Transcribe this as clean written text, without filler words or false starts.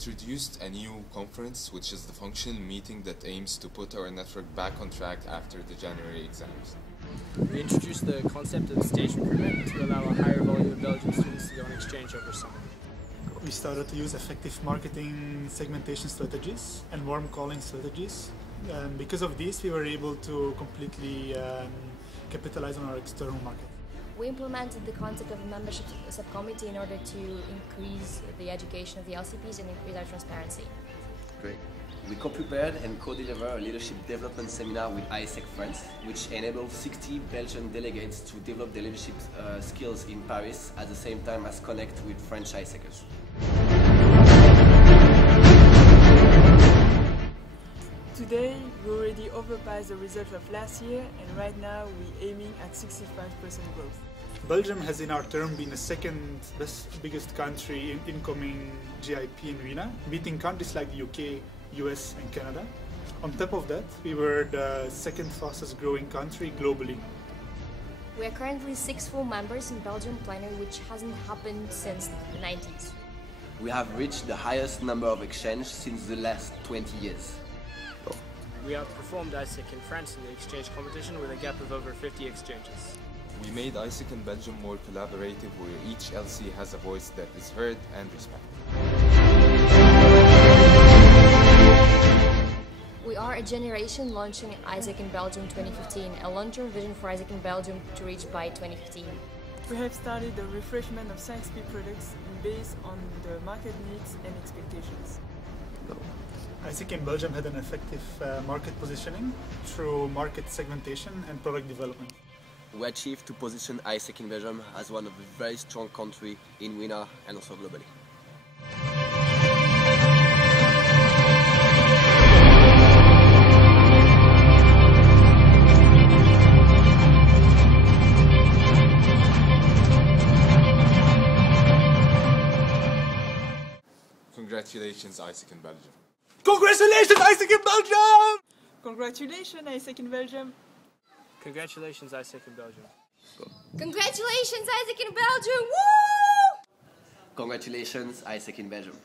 introduced a new conference, which is the functional meeting that aims to put our network back on track after the January exams. We introduced the concept of stage recruitment to allow a higher volume of Belgian students to go on exchange over summer. We started to use effective marketing segmentation strategies and warm calling strategies. Because of this, we were able to completely capitalize on our external market. We implemented the concept of a membership subcommittee in order to increase the education of the LCPs and increase our transparency. Great. We co-prepared and co-delivered a leadership development seminar with AIESEC France, which enabled 60 Belgian delegates to develop their leadership skills in Paris at the same time as connect with French AIESECers. Today, we already overpassed the result of last year, and right now we're aiming at 65% growth. Belgium has in our term been the second biggest country in incoming GIP in Vienna, beating countries like the UK, US and Canada. On top of that, we were the second fastest growing country globally. We are currently 6 full members in Belgium plenary, which hasn't happened since the 90s. We have reached the highest number of exchange since the last 20 years. We outperformed AIESEC in France in the exchange competition with a gap of over 50 exchanges. We made AIESEC in Belgium more collaborative, where each LC has a voice that is heard and respected. We are a generation launching AIESEC in Belgium 2015, a long-term vision for AIESEC in Belgium to reach by 2015. We have started the refreshment of science-speed products based on the market needs and expectations. AIESEC in Belgium had an effective market positioning through market segmentation and product development. We achieved to position AIESEC in Belgium as one of the very strong countries in Vienna and also globally. Congratulations, AIESEC in Belgium. Congratulations, AIESEC in Belgium! Congratulations, AIESEC in Belgium! Congratulations, AIESEC in Belgium. Congratulations, AIESEC in Belgium! Woo! Congratulations, AIESEC in Belgium.